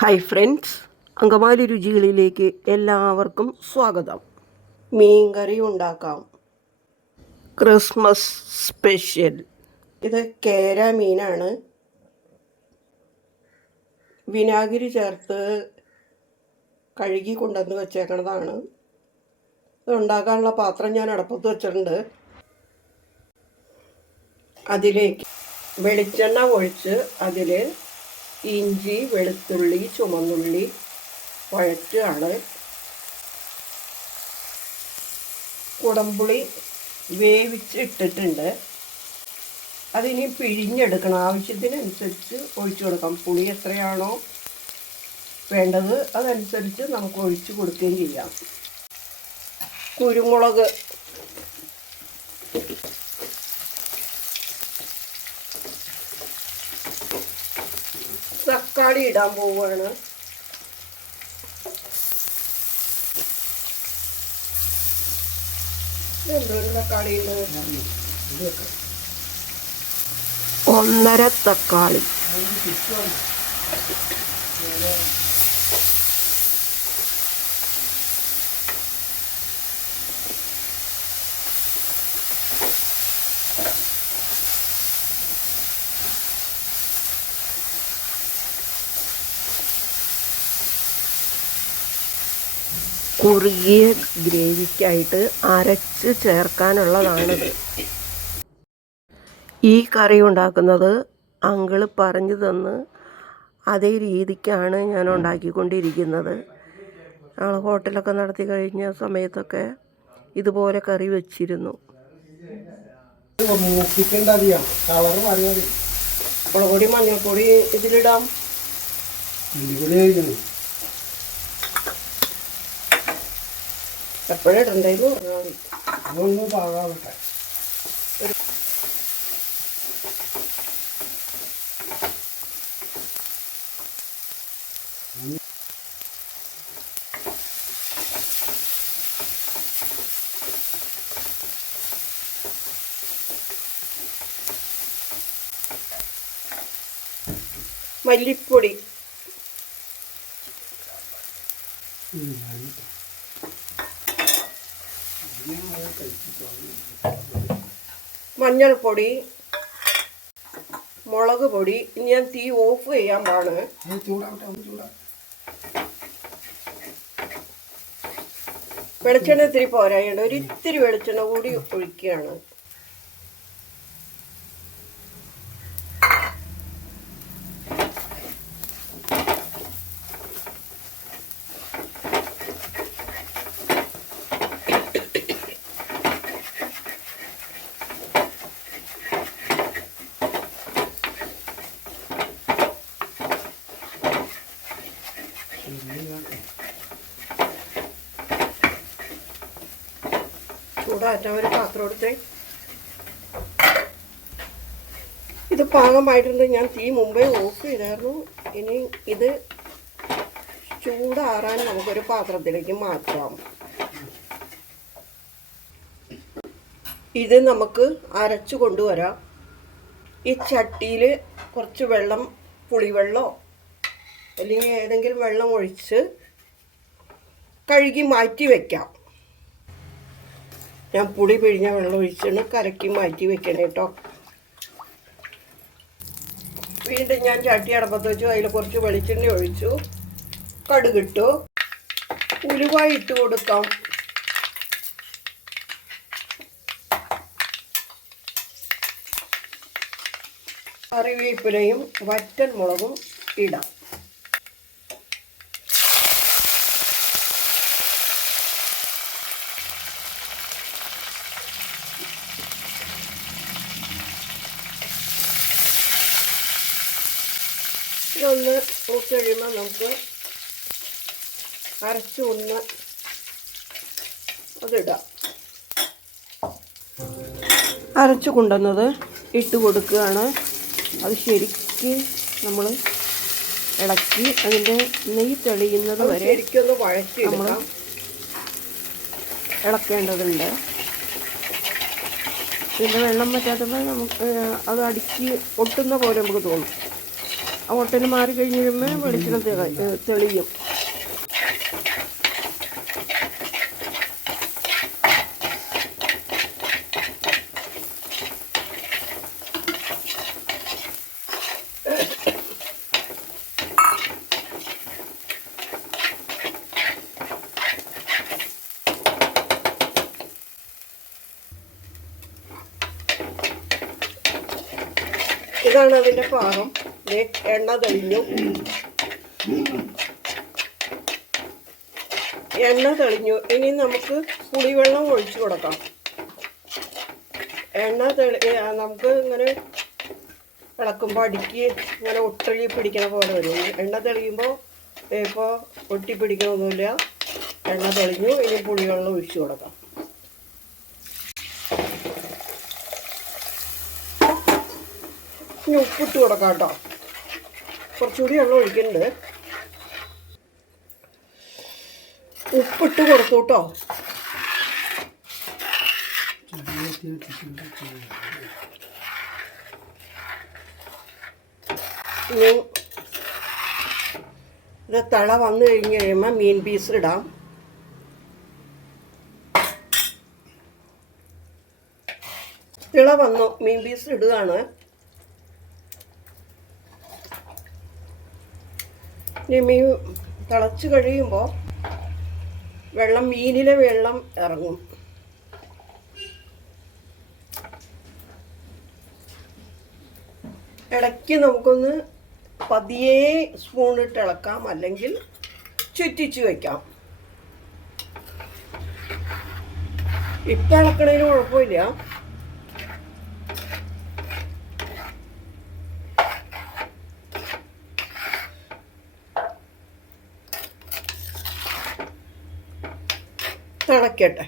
Hi friends Angamaly രുചികളിലേക്ക് എല്ലാവർക്കും സ്വാഗതം. മീൻ കറി ഉണ്ടാക്കാം. ക്രിസ്മസ് സ്പെഷ്യൽ ഇത് കേര മീനാണ്. വിനാഗിരി ചേർത്ത് കഴുകി കൊണ്ടുവന്ന് വെച്ചേക്കണതാണ്. ഇത് ഉണ്ടാക്കാനുള്ള പാത്രം ഞാൻ അടപ്പത്ത് വെച്ചിട്ടുണ്ട്. അതിലേക്ക് വെളിച്ചെണ്ണ ഒഴിച്ച് അതിൽ ഇഞ്ചി വെളുത്തുള്ളി ചുമന്നുള്ളി പഴറ്റാണ് കുടംപുളി വേവിച്ചിട്ടിട്ടുണ്ട്. അതിനി പിഴിഞ്ഞെടുക്കണം. ആവശ്യത്തിനനുസരിച്ച് ഒഴിച്ചു കൊടുക്കാം. പുളി എത്രയാണോ വേണ്ടത് അതനുസരിച്ച് നമുക്ക് ഒഴിച്ചു കൊടുക്കുകയും ചെയ്യാം. കുരുമുളക് തക്കാളി ഇടാൻ പോവുകയാണ് ഒന്നര തക്കാളി. കുറുകിയ ഗ്രേവിക്കായിട്ട് അരച്ച് ചേർക്കാനുള്ളതാണിത് ഈ കറി ഉണ്ടാക്കുന്നത് അങ്കിൾ പറഞ്ഞു തന്ന് അതേ രീതിക്കാണ് ഞാൻ ഉണ്ടാക്കിക്കൊണ്ടിരിക്കുന്നത്. ഞങ്ങൾ ഹോട്ടലൊക്കെ നടത്തി കഴിഞ്ഞ സമയത്തൊക്കെ ഇതുപോലെ കറി വെച്ചിരുന്നു. മൂപ്പിക്കേണ്ട അധികം കളറ് പറയാതെ മുളക് പൊടി മഞ്ഞൾപ്പൊടി ഇതിലിടാം. എപ്പോഴും മതി അതൊന്ന് പാകാവട്ടെ മല്ലിപ്പൊടി. മഞ്ഞൾപ്പൊടി മുളക് പൊടി ഇനി ഞാൻ തീ ഓഫ് ചെയ്യാൻ പാണ് വെളിച്ചെണ്ണ ഇത്തിരി പോരായുണ്ട് ഒരു ഇത്തിരി വെളിച്ചെണ്ണ കൂടി ഒഴിക്കുകയാണ്. ചൂടാറ്റാൻ ഒരു പാത്രം ഇത് പാകമായിട്ടുണ്ട്. ഞാൻ തീ മുമ്പേ ഓഫ് ചെയ്തായിരുന്നു. ഇനി ഇത് ചൂടാറാൻ നമുക്കൊരു പാത്രത്തിലേക്ക് മാറ്റാം. ഇത് നമുക്ക് അരച്ചു കൊണ്ടുവരാം. ഈ ചട്ടിയിൽ കുറച്ച് വെള്ളം പുളിവെള്ളമോ അല്ലെങ്കിൽ ഏതെങ്കിലും വെള്ളം ഒഴിച്ച് കഴുകി മാറ്റി വയ്ക്കാം ഞാൻ പുളി പിഴിഞ്ഞ വെള്ളം ഒഴിച്ചാണ് കരക്കി മാറ്റി വെക്കണേ കേട്ടോ. വീണ്ടും ഞാൻ ചട്ടി അടപ്പത്ത് വെച്ചു. അതിൽ കുറച്ച് വെളിച്ചെണ്ണ ഒഴിച്ചു. കടുകിട്ടു. ഉലുവ ഇട്ട് കൊടുക്കാം. കറിവേപ്പിലയും വറ്റൻ മുളകും ഇടാം. ഇതൊന്ന് നോക്കി കഴിയുമ്പോൾ നമുക്ക് അരച്ചു ഒന്ന് അതിടാം. അരച്ചു കൊണ്ടുവന്നത് ഇട്ട് കൊടുക്കുകയാണ്. അത് ശരിക്ക് നമ്മൾ ഇളക്കി അതിന്റെ നെയ്യ് തെളിയുന്നത് വരെ നമ്മൾ ഇളക്കേണ്ടതുണ്ട്. പിന്നെ വെള്ളം പറ്റാത്തപ്പോൾ നമുക്ക് അത് അടിച്ച് ഒട്ടുന്ന പോലെ നമുക്ക് തോന്നും. ആ ഒട്ടന് മാറി കഴിഞ്ഞ് വെളിച്ചെണ്ണ തെളിയും. ഇതാണ് അതിന്റെ പാകം. എണ്ണ തെളിഞ്ഞു. എണ്ണ തെളിഞ്ഞു. ഇനി നമുക്ക് പുളിവെള്ളം ഒഴിച്ചു കൊടുക്കാം. എണ്ണ തെളി നമുക്ക് ഇങ്ങനെ ഇളക്കുമ്പോൾ അടിക്ക് ഇങ്ങനെ ഒട്ടഴി പിടിക്കണ പോലെ വരും. എണ്ണ തെളിയുമ്പോൾ ഇപ്പോൾ ഒട്ടി പിടിക്കണമൊന്നുമില്ല എണ്ണ തെളിഞ്ഞു. ഇനി പുളിവെള്ളം ഒഴിച്ചു കൊടുക്കാം. ഇനി ഉപ്പിട്ട് കൊടുക്കാം കേട്ടോ. കുറച്ചുകൂടി വെള്ളം ഒഴിക്കുന്നുണ്ട് ഉപ്പിട്ട് കൊടുത്തു കേട്ടോ ഇത് തള വന്നു കഴിഞ്ഞ് കഴിയുമ്പോൾ മീൻ പീസ് ഇടാം. തിള വന്നു മീൻ പീസ് ഇടുകയാണ്. ഇനി മീൻ തിളച്ച് കഴിയുമ്പോൾ വെള്ളം മീനിലെ വെള്ളം ഇറങ്ങും. ഇടയ്ക്ക് നമുക്കൊന്ന് പതിയെ സ്പൂൺ ഇട്ട് ഇളക്കാം അല്ലെങ്കിൽ ചുറ്റിച്ച് വെക്കാം. ഇപ്പം ഇളക്കണതിന് കുഴപ്പമില്ല. തിളക്കട്ടെ.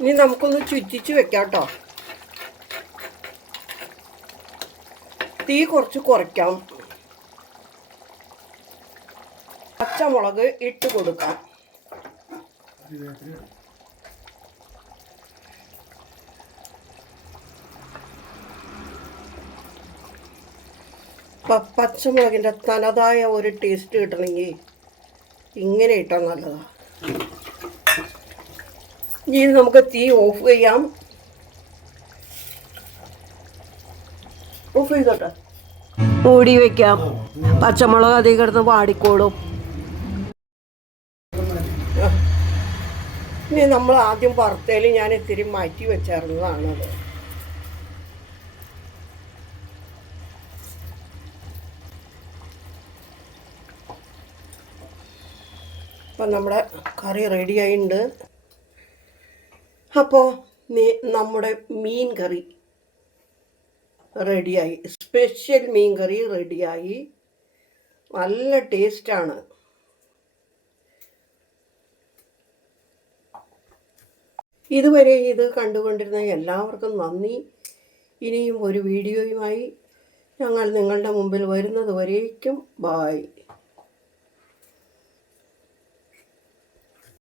ഇനി നമുക്കൊന്ന് ചുറ്റിച്ച് വെക്കാം കേട്ടോ തീ കുറച്ച് കുറയ്ക്കാം. പച്ചമുളക് ഇട്ട് കൊടുക്കാം. പച്ചമുളകിന്റെ തനതായ ഒരു ടേസ്റ്റ് കിട്ടണമെങ്കിൽ ഇങ്ങനെ ഇട്ടാൽ നല്ലതാണ് ഇനി നമുക്ക് തീ ഓഫ് ചെയ്യാം. ഓഫ് ചെയ്തോട്ടെ. മൂടി വെക്കാം. പച്ചമുളക് അധികം കിടന്ന് വാടിക്കോളും. ഇനി നമ്മൾ ആദ്യം വറുത്തേൽ ഞാൻ ഇത്തിരി മാറ്റി വെച്ചായിരുന്നതാണത് അപ്പം നമ്മുടെ കറി റെഡിയായിട്ടുണ്ട് അപ്പോൾ നമ്മുടെ മീൻ കറി റെഡിയായി. സ്പെഷ്യൽ മീൻ കറി റെഡിയായി. നല്ല ടേസ്റ്റാണ്. ഇതുവരെ ഇത് കണ്ടുകൊണ്ടിരുന്ന എല്ലാവർക്കും നന്ദി. ഇനിയും ഒരു വീഡിയോയുമായി ഞങ്ങൾ നിങ്ങളുടെ മുമ്പിൽ വരുന്നത് വരേക്കും. ബായ്